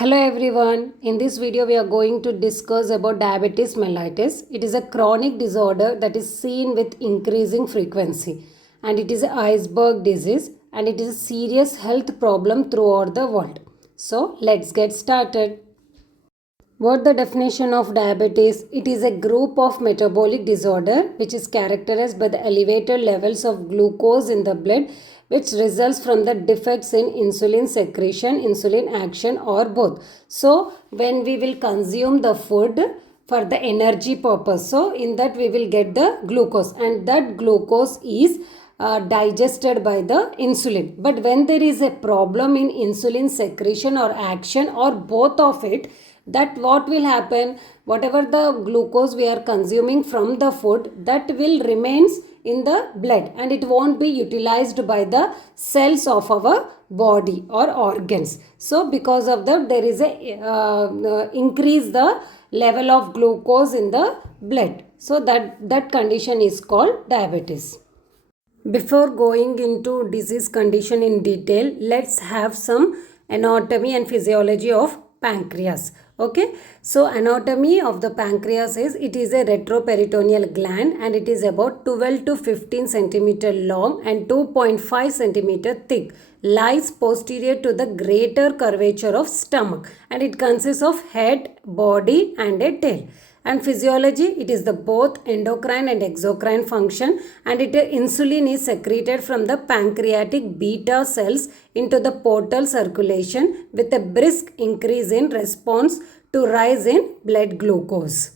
Hello everyone. In this video we are going to discuss about diabetes mellitus. It is a chronic disorder that is seen with increasing frequency and it is an iceberg disease and it is a serious health problem throughout the world. So let's get started. What the definition of diabetes? It is a group of metabolic disorder which is characterized by the elevated levels of glucose in the blood which results from the defects in insulin secretion, insulin action or both. So when we will consume the food for the energy purpose, so in that we will get the glucose and that glucose is digested by the insulin. But when there is a problem in insulin secretion or action or both of it, that what will happen, whatever the glucose we are consuming from the food, that will remains in the blood and it won't be utilized by the cells of our body or organs. So because of that there is a increase the level of glucose in the blood. So that condition is called diabetes. Before going into disease condition in detail, let's have some anatomy and physiology of pancreas. Okay, so anatomy of the pancreas is it is a retroperitoneal gland and it is about 12 to 15 centimeter long and 2.5 centimeter thick. Lies posterior to the greater curvature of stomach and it consists of head, body and a tail. And physiology, it is the both endocrine and exocrine function and insulin is secreted from the pancreatic beta cells into the portal circulation with a brisk increase in response to rise in blood glucose.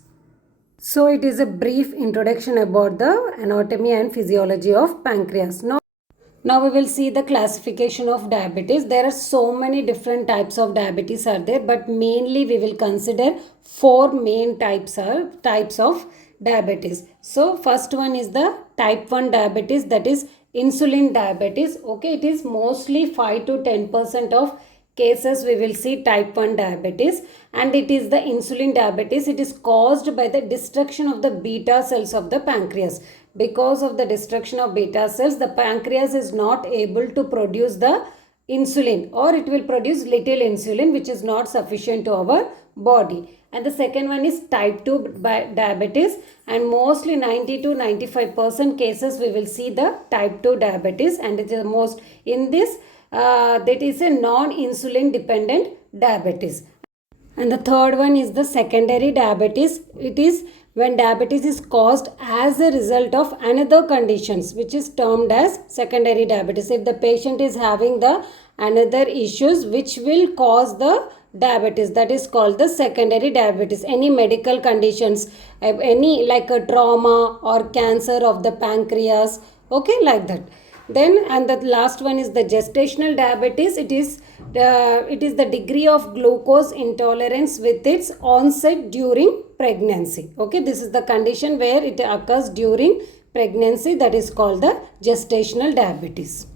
So it is a brief introduction about the anatomy and physiology of pancreas. Now we will see the classification of diabetes. There are so many different types of diabetes are there, but mainly we will consider four main types of diabetes. So first one is the type 1 diabetes, that is insulin diabetes. Okay, it is mostly 5 to 10% of cases we will see type 1 diabetes and it is the insulin diabetes. It is caused by the destruction of the beta cells of the pancreas. Because of the destruction of beta cells, the pancreas is not able to produce the insulin or it will produce little insulin which is not sufficient to our body. And the second one is type 2 diabetes and mostly 90 to 95% cases we will see the type 2 diabetes and it is the most in this that is a non-insulin dependent diabetes. And the third one is the secondary diabetes. It is when diabetes is caused as a result of another conditions which is termed as secondary diabetes. If the patient is having the another issues which will cause the diabetes, that is called the secondary diabetes. Any medical conditions, any like a trauma or cancer of the pancreas, okay, like that. Then and the last one is the gestational diabetes. It is the degree of glucose intolerance with its onset during pregnancy. Okay, this is the condition where it occurs during pregnancy, that is called the gestational diabetes.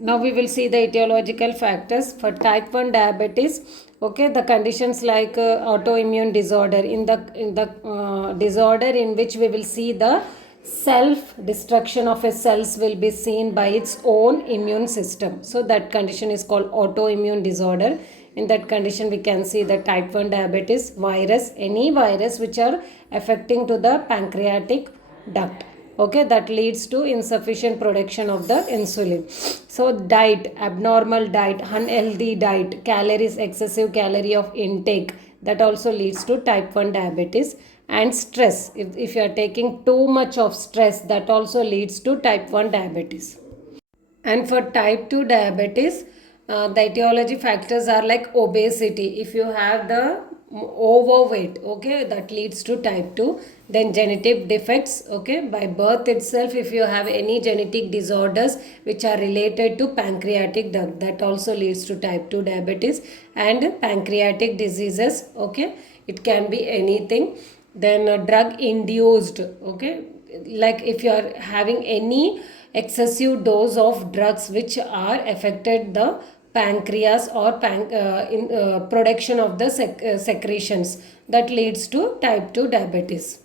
Now we will see the etiological factors for type 1 diabetes. Okay, the conditions like autoimmune disorder, in the disorder in which we will see the self destruction of a cells will be seen by its own immune system. So that condition is called autoimmune disorder. In that condition we can see the type 1 diabetes, virus, any virus which are affecting to the pancreatic duct. Okay, that leads to insufficient production of the insulin. So diet, abnormal diet, unhealthy diet, calories, excessive calorie of intake, that also leads to type 1 diabetes. And stress, if you are taking too much of stress, that also leads to type 1 diabetes. And for type 2 diabetes, the etiology factors are like obesity. If you have the overweight, okay, that leads to type 2. Then genetic defects, okay, by birth itself, if you have any genetic disorders which are related to pancreatic duct, that also leads to type 2 diabetes. And pancreatic diseases, okay, it can be anything. Then drug induced, okay, like if you are having any excessive dose of drugs which are affected the pancreas or production of the secretions, that leads to type 2 diabetes.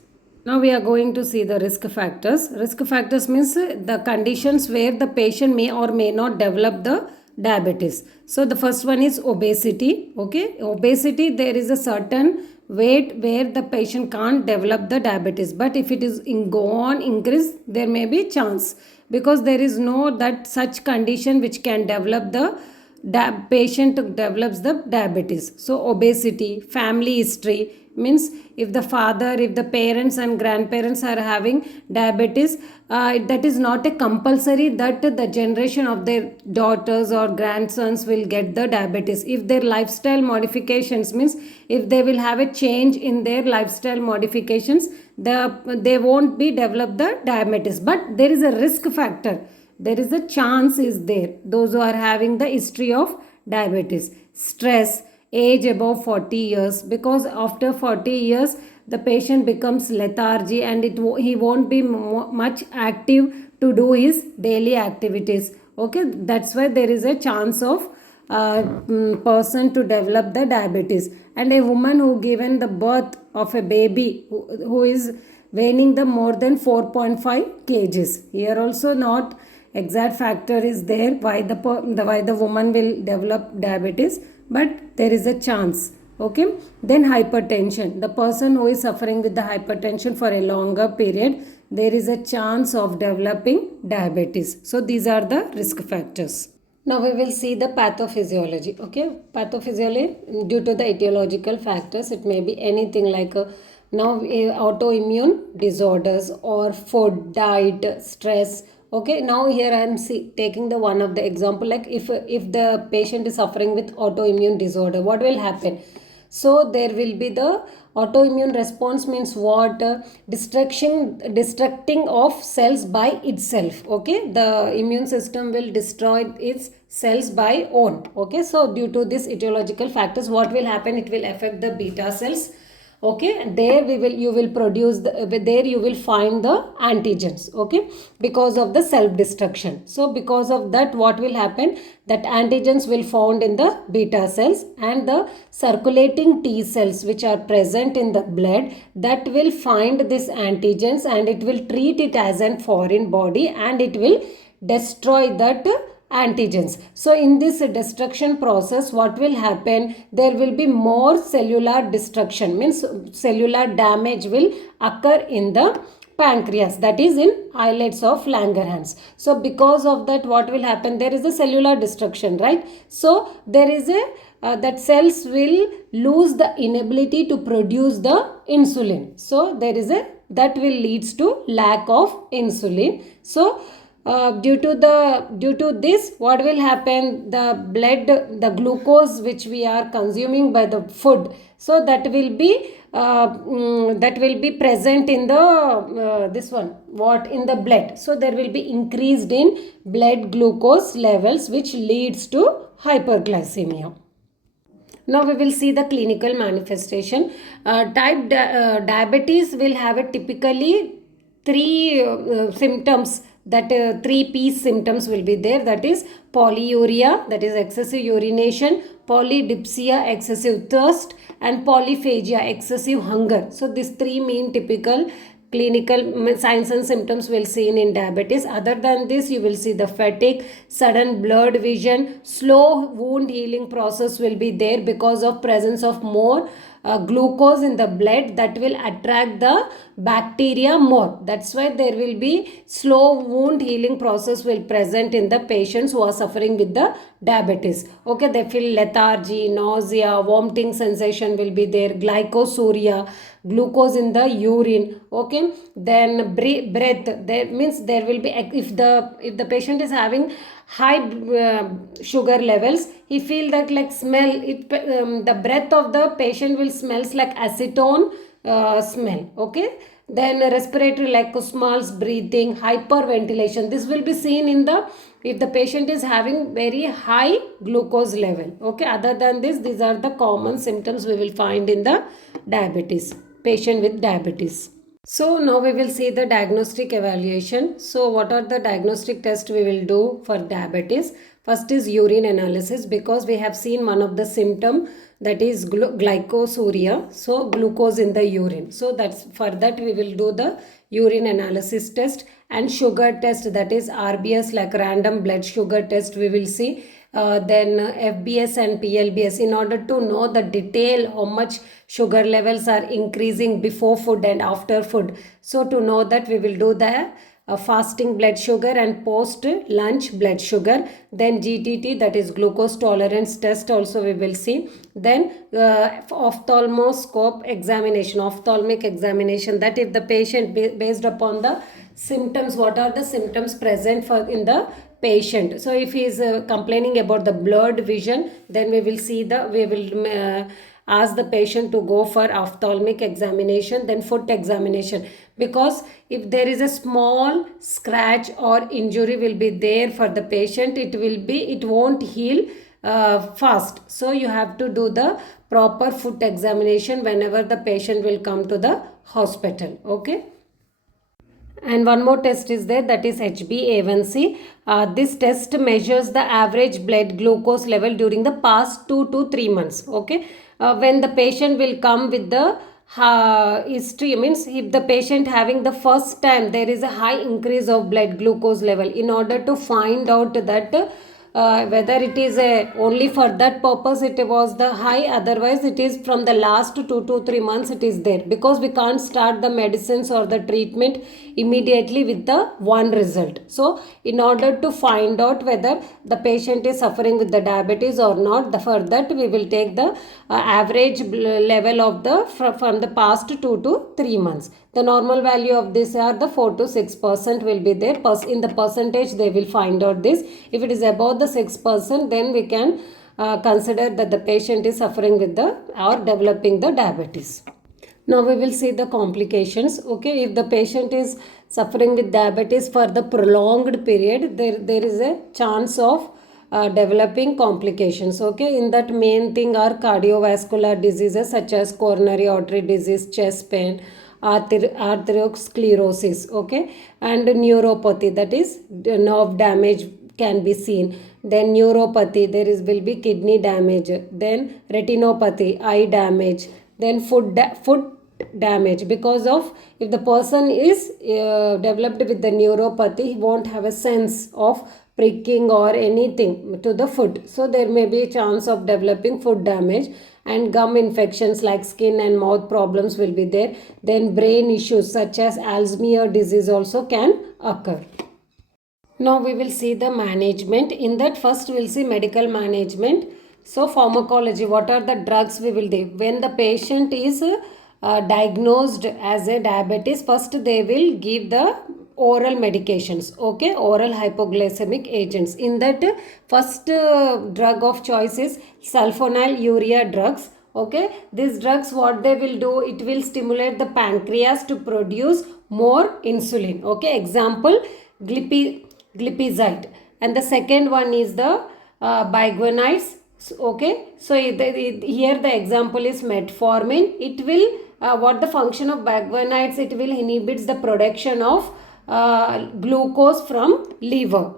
Now we are going to see the risk factors. Risk factors means the conditions where the patient may or may not develop the diabetes. So the first one is obesity. Okay, obesity, there is a certain weight where the patient can't develop the diabetes, but if it is go on increase, there may be chance, because there is no that such condition which can develop the patient develops the diabetes. So obesity, family history, means if the father, if the parents and grandparents are having diabetes, that is not a compulsory that the generation of their daughters or grandsons will get the diabetes. If their lifestyle modifications, means if they will have a change in their lifestyle modifications, they won't be develop the diabetes, but there is a risk factor, there is a chance is there, those who are having the history of diabetes. Stress, age above 40 years, because after 40 years the patient becomes lethargy and he won't be much active to do his daily activities. Okay, that's why there is a chance of person to develop the diabetes. And a woman who given the birth of a baby who is weighing the more than 4.5 kgs, here also not exact factor is there why the woman will develop diabetes, but there is a chance. Okay, then hypertension, the person who is suffering with the hypertension for a longer period, there is a chance of developing diabetes. So these are the risk factors. Now we will see the pathophysiology. Okay, pathophysiology, due to the etiological factors, it may be anything like autoimmune disorders or food, diet, stress. Okay, now here I am taking the one of the example, like if the patient is suffering with autoimmune disorder, what will happen? So there will be the autoimmune response, means what? Destructing of cells by itself. Okay, the immune system will destroy its cells by own. Okay, so due to this etiological factors, what will happen? It will affect the beta cells. Okay, there you will produce there you will find the antigens. Okay, because of the self destruction. So because of that, what will happen? That antigens will found in the beta cells, and the circulating T cells which are present in the blood, that will find this antigens and it will treat it as a foreign body and it will destroy that antigens. So in this destruction process, what will happen? There will be more cellular destruction, means cellular damage will occur in the pancreas, that is in islets of Langerhans. So because of that, what will happen? There is a cellular destruction, right? So there is a that cells will lose the inability to produce the insulin. So there is a that will leads to lack of insulin. So due to this, what will happen? The blood, the glucose which we are consuming by the food, so that will be present in the this one, what, in the blood. So there will be increased in blood glucose levels, which leads to hyperglycemia. Now we will see the clinical manifestation. Diabetes will have a typically three symptoms, that 3 P's symptoms will be there, that is polyuria, that is excessive urination, polydipsia, excessive thirst, and polyphagia, excessive hunger. So these three main typical clinical signs and symptoms will seen in diabetes. Other than this, you will see the fatigue, sudden blurred vision, slow wound healing process will be there because of presence of more glucose in the blood, that will attract the bacteria more. That's why there will be slow wound healing process will present in the patients who are suffering with the diabetes. Okay, they feel lethargy, nausea, vomiting sensation will be there, glycosuria, glucose in the urine. Okay, then breath, that means there will be, if the patient is having high sugar levels, he feel that like smell it, the breath of the patient will smells like acetone smell. Okay, then respiratory like smalls, breathing, hyperventilation, this will be seen in the, if the patient is having very high glucose level. Okay, other than this, these are the common symptoms we will find in the diabetes, patient with diabetes. So now we will see the diagnostic evaluation. So what are the diagnostic tests we will do for diabetes? First is urine analysis, because we have seen one of the symptom, that is glycosuria, so glucose in the urine. So that's, for that we will do the urine analysis test, and sugar test, that is RBS, like random blood sugar test we will see. then FBS and PLBS, in order to know the detail how much sugar levels are increasing before food and after food. So to know that, we will do the fasting blood sugar and post lunch blood sugar. Then GTT, that is glucose tolerance test, also we will see. Then ophthalmoscope examination, ophthalmic examination, that if the patient based upon the symptoms, what are the symptoms present in the patient. So if he is complaining about the blurred vision, then we will ask the patient to go for ophthalmic examination, then foot examination, because if there is a small scratch or injury will be there for the patient, it won't heal fast. So you have to do the proper foot examination whenever the patient will come to the hospital. Okay. And one more test is there, that is HbA1c. This test measures the average blood glucose level during the past 2 to 3 months. Okay. When the patient will come with the history, means if the patient having the first time there is a high increase of blood glucose level, in order to find out that whether it is only for that purpose it was the high, otherwise it is from the last 2 to 3 months it is there, because we can't start the medicines or the treatment immediately with the one result. So in order to find out whether the patient is suffering with the diabetes or not, for that we will take the average level of the from the past 2 to 3 months. The normal value of this are the 4 to 6% will be there. In the percentage they will find out this. If it is above the 6%, then we can consider that the patient is suffering with the or developing the diabetes. Now we will see the complications. Okay, if the patient is suffering with diabetes for the prolonged period, there is a chance of developing complications. Okay, in that main thing are cardiovascular diseases such as coronary artery disease, chest pain, arteriosclerosis, okay, and neuropathy, that is nerve damage can be seen. Then neuropathy, will be kidney damage. Then retinopathy, eye damage. Then foot damage, because of if the person is developed with the neuropathy, he won't have a sense of pricking or anything to the foot, so there may be a chance of developing foot damage. And gum infections like skin and mouth problems will be there. Then brain issues such as Alzheimer's disease also can occur. Now we will see the management. In that, first we will see medical management. So pharmacology, what are the drugs we will do? When the patient is diagnosed as a diabetes, first they will give the oral medications, okay, oral hypoglycemic agents. In that, first drug of choice is sulfonylurea drugs. Okay, these drugs, what they will do, it will stimulate the pancreas to produce more insulin. Okay, example glipizide. And the second one is the biguanides. Okay, so here the example is metformin. It will what the function of biguanides, it will inhibits the production of glucose from liver.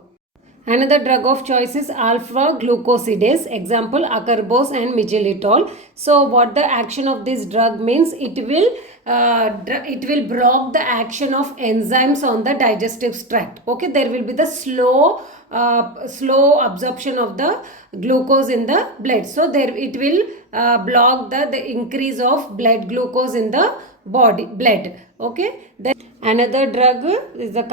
Another drug of choice is alpha glucosidase, example acarbose and migilitol. So what the action of this drug means, it will block the action of enzymes on the digestive tract. Okay, there will be the slow absorption of the glucose in the blood. So there it will block the increase of blood glucose in the blood. Okay, then another drug is the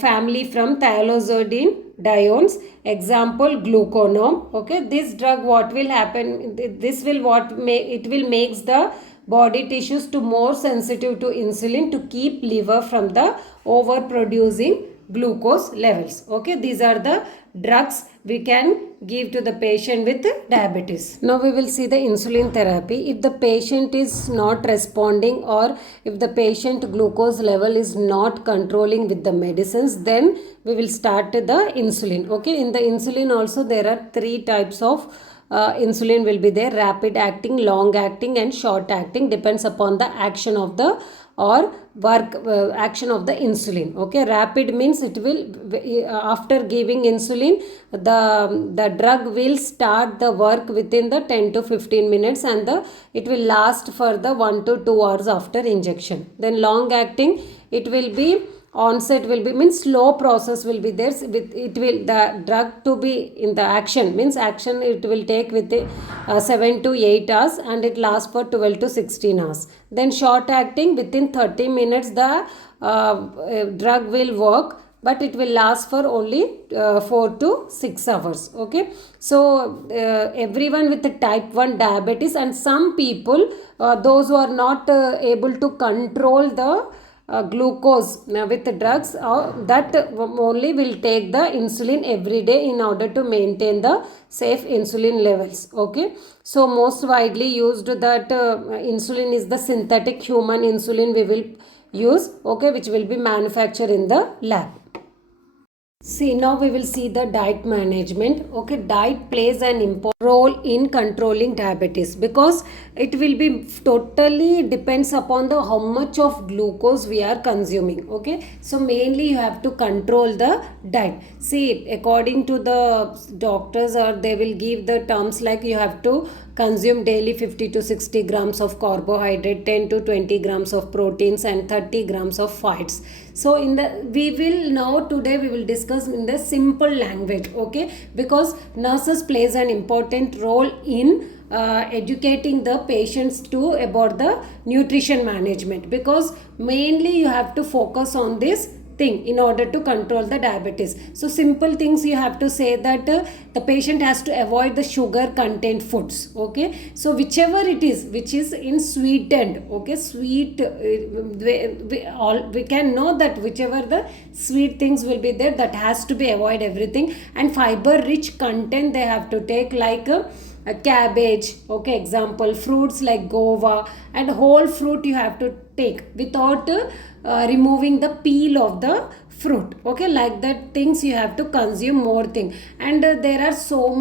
family from thiazolidine diones, example gluconon. Okay, this drug, what will happen, it will makes the body tissues to more sensitive to insulin to keep liver from the overproducing glucose levels. Okay, these are the drugs we can give to the patient with diabetes. Now we will see the insulin therapy. If the patient is not responding, or if the patient glucose level is not controlling with the medicines, then we will start the insulin. Okay, in the insulin also there are 3 types of insulin will be there: rapid acting, long acting and short acting, depends upon the action of the action of the insulin. Okay, rapid means it will, after giving insulin, the drug will start the work within the 10 to 15 minutes, and it will last for the 1 to 2 hours after injection. Then long acting, it will be onset will be means slow process will be there with it will the drug to be in the action means action it will take with 7 to 8 hours and it lasts for 12 to 16 hours. Then short acting within 30 minutes the drug will work, but it will last for only 4 to 6 hours. Okay, so everyone with the type 1 diabetes and some people those who are not able to control the glucose with the drugs that only will take the insulin every day in order to maintain the safe insulin levels. Okay, so most widely used that insulin is the synthetic human insulin we will use, okay, which will be manufactured in the lab. See, now we will see the diet management. Okay, diet plays an important role in controlling diabetes because it will be totally depends upon the how much of glucose we are consuming. Okay, so mainly you have to control the diet. See, according to the doctors, or they will give the terms like you have to consume daily 50 to 60 grams of carbohydrate, 10 to 20 grams of proteins and 30 grams of fats. So in the we will now today we will discuss in the simple language, okay, because nurses plays an important role in educating the patients to about the nutrition management, because mainly you have to focus on this thing in order to control the diabetes. So simple things you have to say that the patient has to avoid the sugar content foods. Okay, so whichever it is which is in sweetened, okay, sweet we can know that whichever the sweet things will be there, that has to be avoid everything. And fiber rich content they have to take like a cabbage, okay, example fruits like guava, and whole fruit you have to take without removing the peel of the fruit, okay, like that things you have to consume more thing. And there are so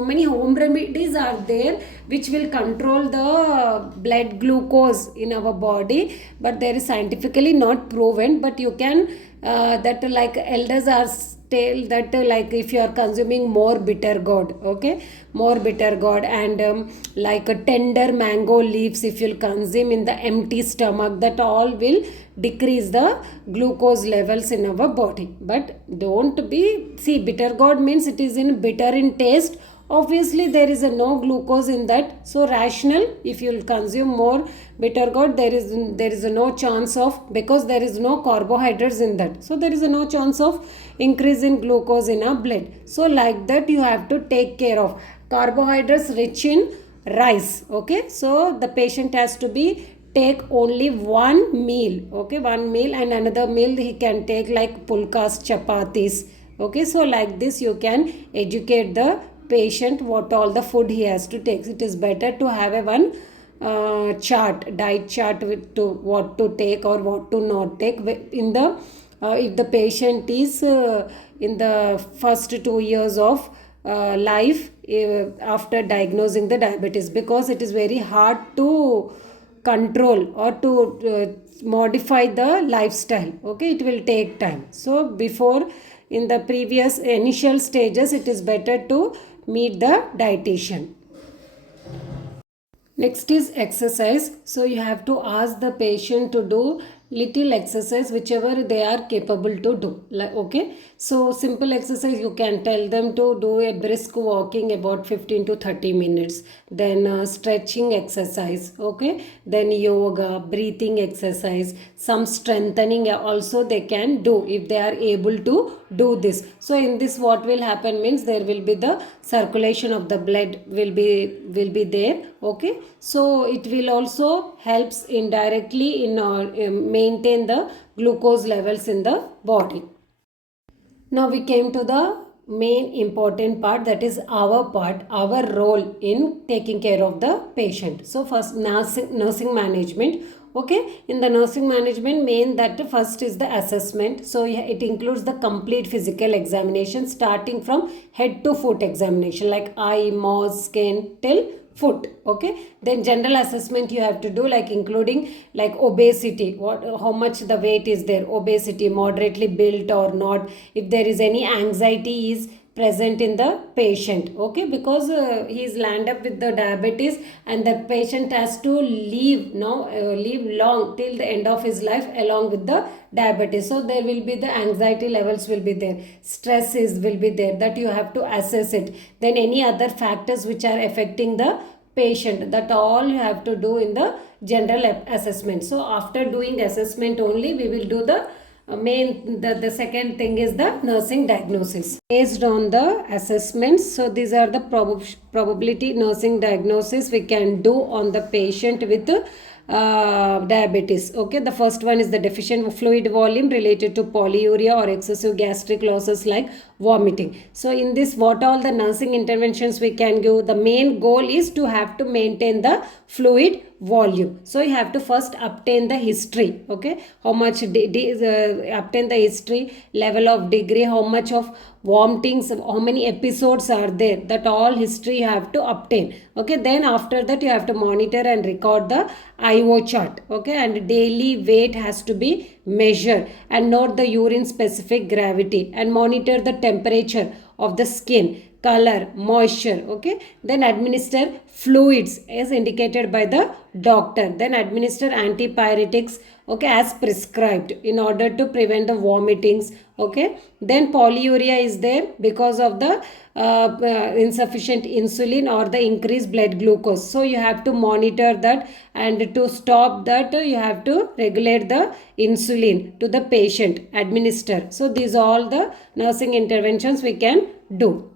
many home remedies are there which will control the blood glucose in our body, but there is scientifically not proven, but you can that like elders are tell that like if you are consuming more bitter gourd, okay, more bitter gourd, and like a tender mango leaves if you'll consume in the empty stomach, that all will decrease the glucose levels in our body. But don't be, see, bitter gourd means it is in bitter in taste, obviously there is a no glucose in that, so rational if you will consume more bitter gourd, there is a no chance of, because there is no carbohydrates in that, so there is a no chance of increase in glucose in our blood. So like that you have to take care of carbohydrates rich in rice. Okay, so the patient has to be take only one meal, okay, one meal, and another meal he can take like pulkas, chapatis. Okay, so like this you can educate the patient what all the food he has to take. It is better to have a one diet chart with to what to take or what to not take in the if the patient is in the first 2 years of life after diagnosing the diabetes, because it is very hard to control or to modify the lifestyle. Okay, it will take time. So before, in the previous initial stages, it is better to meet the dietitian. Next is exercise. So you have to ask the patient to do little exercise whichever they are capable to do. Okay, so simple exercise you can tell them to do a brisk walking about 15 to 30 minutes, then stretching exercise, okay, then yoga, breathing exercise, some strengthening also they can do if they are able to do this. So in this what will happen means there will be the circulation of the blood will be there. Okay, so it will also helps indirectly in maintain the glucose levels in the body. Now we came to the main important part, that is our part, our role in taking care of the patient. So first nursing management. Okay, in the nursing management main that first is the assessment. So it includes the complete physical examination starting from head to foot examination like eye, mouth, skin till foot. Okay, then general assessment you have to do like including like obesity, how much the weight is there, obesity, moderately built or not, if there is any anxiety is present in the patient, okay, because he is land up with the diabetes and the patient has to live long till the end of his life along with the diabetes. So there will be the anxiety levels will be there, stress will be there, that you have to assess it. Then any other factors which are affecting the patient, that all you have to do in the general assessment. So after doing assessment only we will do the the second thing is the nursing diagnosis based on the assessments. So these are the probability nursing diagnosis we can do on the patient with diabetes. Okay, the first one is the deficient fluid volume related to polyuria or excessive gastric losses like vomiting. So in this, what all the nursing interventions we can give, the main goal is to have to maintain the fluid volume. So you have to first obtain the history, okay, how much obtain the history, level of degree, how much of vomitings, how many episodes are there, that all history you have to obtain. Okay, then after that you have to monitor and record the IO chart, okay, and daily weight has to be measured and note the urine specific gravity and monitor the temperature of the skin, color, moisture, okay. Then administer fluids as indicated by the doctor. Then administer antipyretics, okay, as prescribed in order to prevent the vomitings, okay. Then polyuria is there because of the insufficient insulin or the increased blood glucose. So you have to monitor that, and to stop that you have to regulate the insulin to the patient, administer. So these are all the nursing interventions we can do.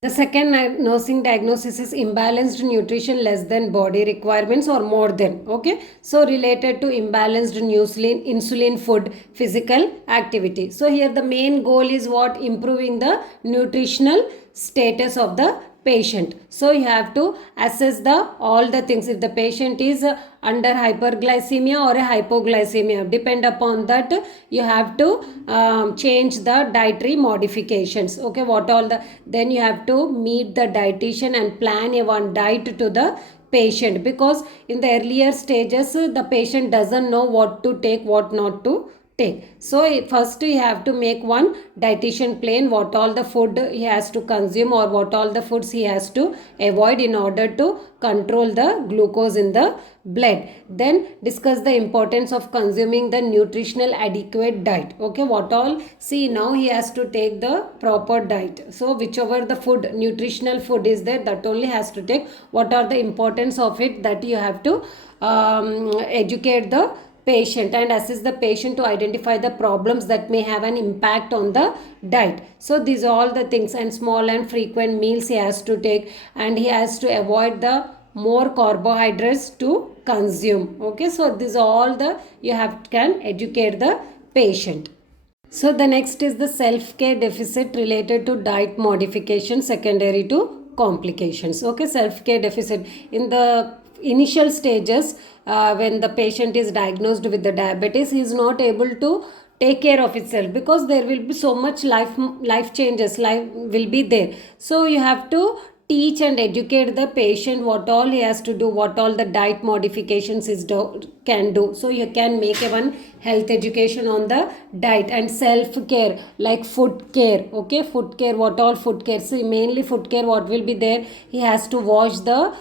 The second nursing diagnosis is imbalanced nutrition less than body requirements or more than, okay. So related to imbalanced insulin food, physical activity. So here the main goal is what? Improving the nutritional status of the patient. So you have to assess the all the things. If the patient is under hyperglycemia or a hypoglycemia, depend upon that you have to change the dietary modifications, okay. What all the, then you have to meet the dietitian and plan a one diet to the patient, because in the earlier stages the patient doesn't know what to take, what not to take. So first you have to make one dietitian plan, what all the food he has to consume or what all the foods he has to avoid in order to control the glucose in the blood. Then discuss the importance of consuming the nutritional adequate diet, okay. What all, see, now he has to take the proper diet. So whichever the food, nutritional food is there, that only has to take. What are the importance of it, that you have to educate the patient and assist the patient to identify the problems that may have an impact on the diet. So these are all the things, and small and frequent meals he has to take, and he has to avoid the more carbohydrates to consume, okay. So these are all the, you have can educate the patient. So the next is the self-care deficit related to diet modification secondary to complications, okay. Self-care deficit in the initial stages, when the patient is diagnosed with the diabetes, he is not able to take care of itself, because there will be so much life changes, life will be there. So you have to teach and educate the patient what all he has to do, what all the diet modifications can do. So you can make a one health education on the diet and self care, like food care, okay. Food care, what all food care, so mainly food care, what will be there, he has to wash the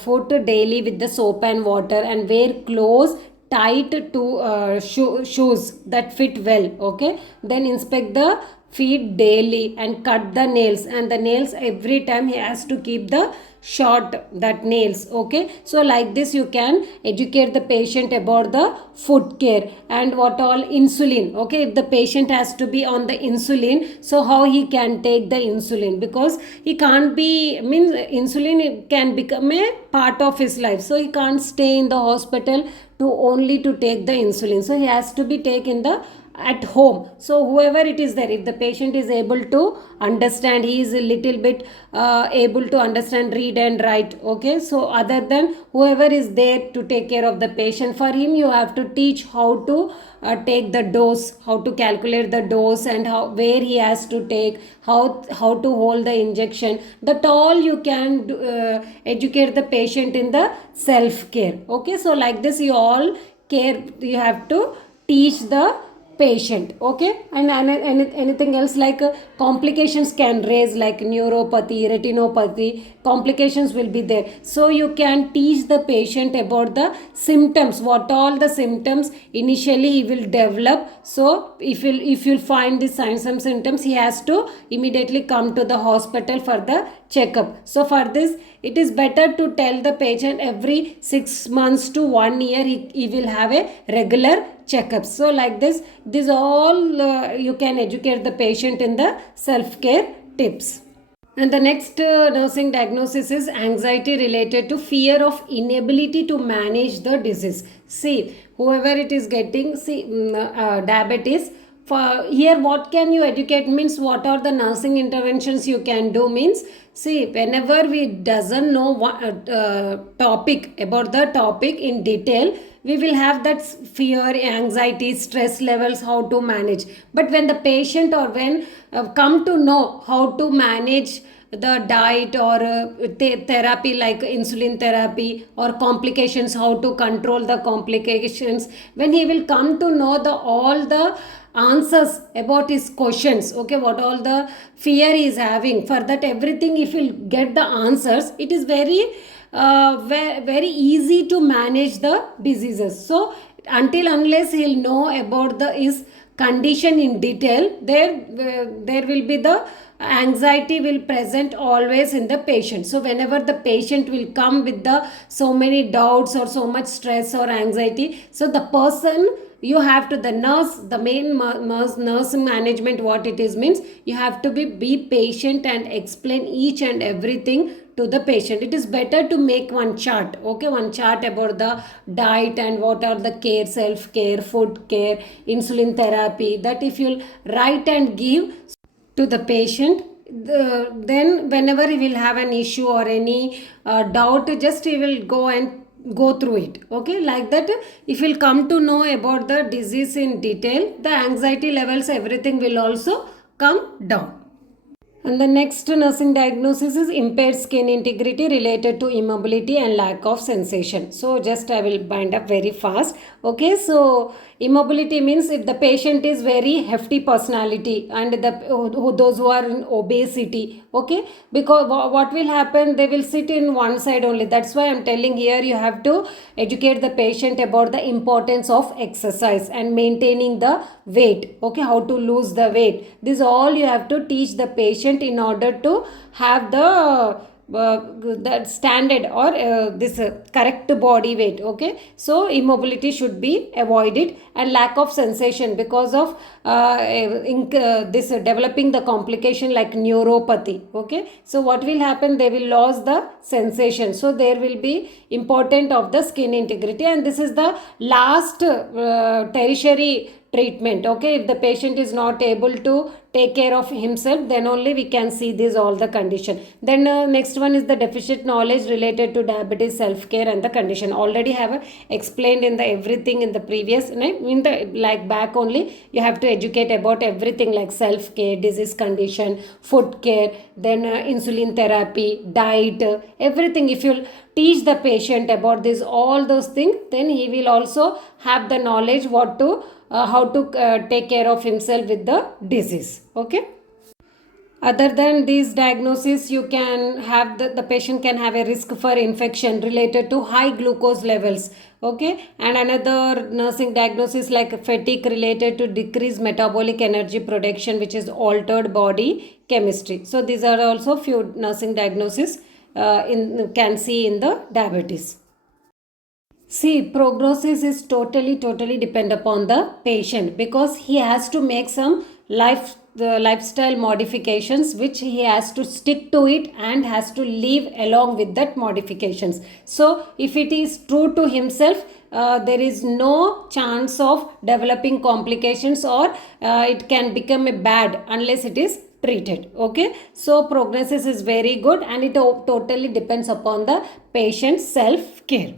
food daily with the soap and water and wear clothes tight to shoes that fit well, okay. Then inspect the feet daily and cut the nails, and the nails every time he has to keep the short, that nails, okay. So like this you can educate the patient about the food care. And what all, insulin, okay. If the patient has to be on the insulin, so how he can take the insulin, because he can't be, means insulin can become a part of his life, so he can't stay in the hospital to only to take the insulin. So he has to be taken the at home. So whoever it is there, if the patient is able to understand, he is a little bit able to understand, read and write, okay. So other than whoever is there to take care of the patient, for him you have to teach how to take the dose, how to calculate the dose, and how, where he has to take, how to hold the injection, that all you can do, educate the patient in the self care, okay. So like this you all care, you have to teach the patient. Okay, and anything else like complications can raise, like neuropathy, retinopathy, complications will be there. So you can teach the patient about the symptoms, what all the symptoms initially he will develop. So if you'll find the signs and symptoms, he has to immediately come to the hospital for the checkup. So for this, it is better to tell the patient every 6 months to 1 year he will have a regular checkup. So like this all you can educate the patient in the self-care tips. And the next nursing diagnosis is anxiety related to fear of inability to manage the disease. See, whoever it is getting, diabetes, for here what can you educate means what are the nursing interventions you can do means, see, whenever we doesn't know what topic about the topic in detail, we will have that fear, anxiety, stress levels, how to manage. But when the patient or when come to know how to manage the diet or therapy like insulin therapy or complications, how to control the complications, when he will come to know the all the answers about his questions, okay, what all the fear he is having, for that everything if he'll get the answers, it is very very easy to manage the diseases. So until unless he'll know about the his condition in detail, there will be the anxiety will present always in the patient. So whenever the patient will come with the so many doubts or so much stress or anxiety, so the person, you have to, the nurse, the main nurse management, what it is means, you have to be patient and explain each and everything to the patient. It is better to make one chart, okay, one chart about the diet and what are the care, self care, food care, insulin therapy, that if you'll write and give to the patient, then whenever he will have an issue or any doubt, just he will go and go through it, okay, like that. If you'll come to know about the disease in detail, the anxiety levels, everything will also come down. And the next nursing diagnosis is impaired skin integrity related to immobility and lack of sensation. So just I will bind up very fast. Okay, so immobility means if the patient is very hefty personality and those who are in obesity, okay, because what will happen, they will sit in one side only. That's why I'm telling here you have to educate the patient about the importance of exercise and maintaining the weight, okay, how to lose the weight. This all you have to teach the patient in order to have the standard or this correct body weight, okay. So immobility should be avoided, and lack of sensation because of this developing the complication like neuropathy, okay. So what will happen, they will lose the sensation. So there will be important of the skin integrity, and this is the last tertiary treatment, okay. If the patient is not able to take care of himself, then only we can see this all the condition. Then next one is the deficient knowledge related to diabetes, self-care and the condition. Already have explained in the everything in the previous, in the like back only, you have to educate about everything like self-care, disease condition, food care, then insulin therapy, diet, everything. If you teach the patient about this all those things, then he will also have the knowledge what to how to take care of himself with the disease, okay. Other than these diagnoses, you can have the patient can have a risk for infection related to high glucose levels, okay. And another nursing diagnosis like fatigue related to decreased metabolic energy production, which is altered body chemistry. So these are also few nursing diagnoses can see in the diabetes. See, prognosis is totally depend upon the patient, because he has to make some lifestyle modifications which he has to stick to it and has to live along with that modifications. So if it is true to himself, there is no chance of developing complications or it can become a bad unless it is treated, okay. So prognosis is very good, and it totally depends upon the patient's self-care.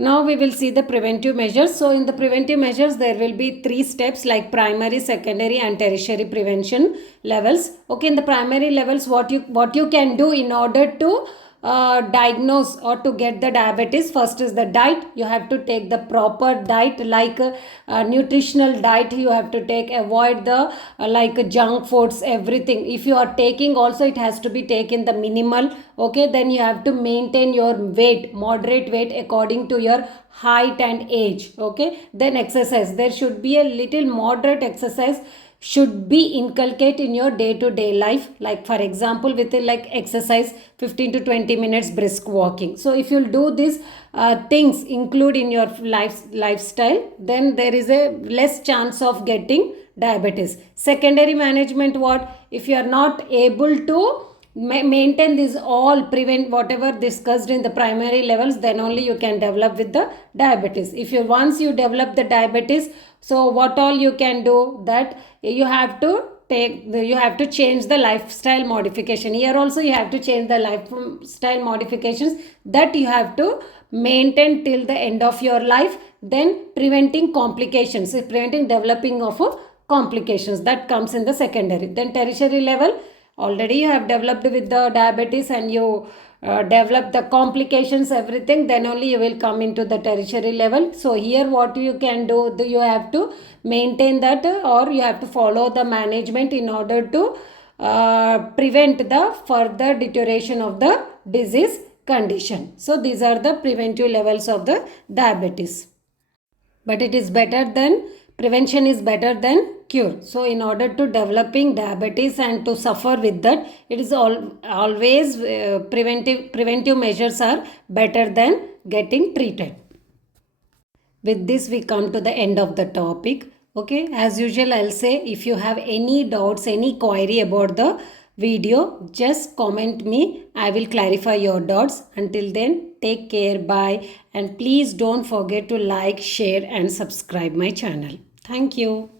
Now we will see the preventive measures. So in the preventive measures, there will be 3 steps like primary, secondary and tertiary prevention levels. Okay, in the primary levels, what you can do in order to diagnose or to get the diabetes, first is the diet. You have to take the proper diet, like nutritional diet you have to take, avoid the like junk foods, everything. If you are taking also, it has to be taken the minimal. Okay, then you have to maintain your weight, moderate weight according to your height and age. Okay, then exercise, there should be a little moderate exercise should be inculcated in your day-to-day life, like for example with like exercise 15 to 20 minutes brisk walking. So if you'll do these things include in your lifestyle, then there is a less chance of getting diabetes. Secondary management, what if you are not able to maintain this all, prevent whatever discussed in the primary levels, then only you can develop with the diabetes. If you once you develop the diabetes, so what all you can do, that you have to you have to change the lifestyle modification. Here also you have to change the lifestyle modifications that you have to maintain till the end of your life, then preventing complications, preventing developing of complications, that comes in the secondary. Then tertiary level, already you have developed with the diabetes and you develop the complications, everything, then only you will come into the tertiary level. So here what you can do, you have to maintain that or you have to follow the management in order to prevent the further deterioration of the disease condition. So these are the preventive levels of the diabetes. But it is better than, prevention is better than cure. So in order to developing diabetes and to suffer with that, it is always preventive measures are better than getting treated. With this we come to the end of the topic. Okay, as usual I'll say, if you have any doubts, any query about the video, just comment me. I will clarify your doubts. Until then, take care, bye, and please don't forget to like, share and subscribe my channel. Thank you.